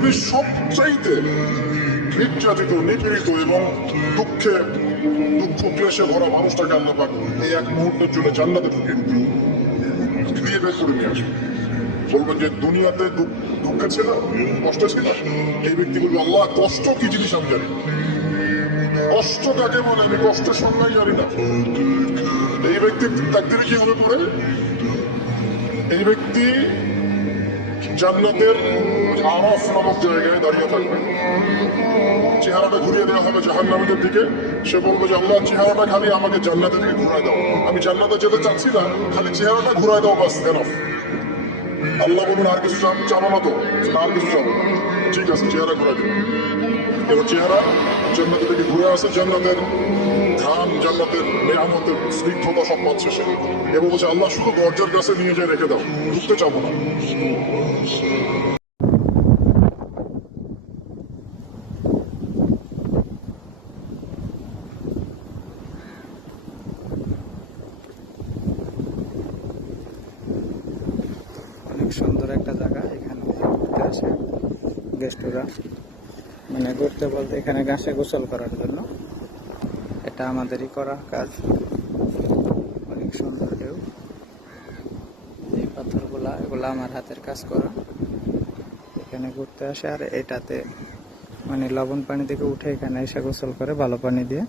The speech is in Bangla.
পৃথিবীর সবচাইতে নির্যাতিত, নিপীড়িত এবং দুঃখ ক্লেশে ভরা মানুষটাকে আল্লাহ পাক এই এক মুহূর্তের জন্য জান্নাতে ঢুকে দিয়ে বের করে নিয়ে আসবে। বলবেন যে দুনিয়াতে দুঃখে ছিল, কষ্ট ছিল, এই ব্যক্তি বলবে আল্লাহ কষ্ট কি জিনিস আমি জানি, কষ্ট কাকে বলে আমি কষ্টের সংজ্ঞাই জানি না। এই ব্যক্তির তাকদীরে কি হবে পরে? এই ব্যক্তি জান্নাতের আরাফ নামক জায়গায় দাঁড়িয়ে থাকবে, চেহারাটা ঘুরিয়ে দেওয়া হবে জাহান্নামীদের দিকে। সে বলবে যে আল্লাহ চেহারাটা খালি আমাকে জান্নাতের দিকে ঘুরায় দাও, আমি জান্নাতে যেতে চাচ্ছি না, খালি চেহারাটা ঘুরায় দাও, বাস এনাফ। আল্লাহ বলুন আর কিছু চাবো না তো? আর কিছু চাবো না, ঠিক আছে চেহারা ঘুরাই দেবো। এবার চেহারা জান্নাতের দিকে ঘুরে আসে, জান্নাতের ধান, জান্নাতের নেয়ামতের স্নিগ্ধতা সব পাচ্ছে সে, এবং বলছে আল্লাহ শুধু দরজার কাছে নিয়ে যায় রেখে দাও, ঢুকতে চাবো না। অনেক সুন্দর একটা জায়গা, এখানে ঘুরতে আসে গেস্টরা, মানে ঘুরতে বলতে এখানে ঘাসে গোসল করার জন্য। এটা আমাদেরই করা কাজ। অনেক সুন্দর ঢেউ, এই পাথরগুলা এগুলা আমার হাতের কাজ করা। এখানে ঘুরতে আসে আর এটাতে মানে লবণ পানি থেকে উঠে এখানে এসে গোসল করে ভালো পানি দিয়ে।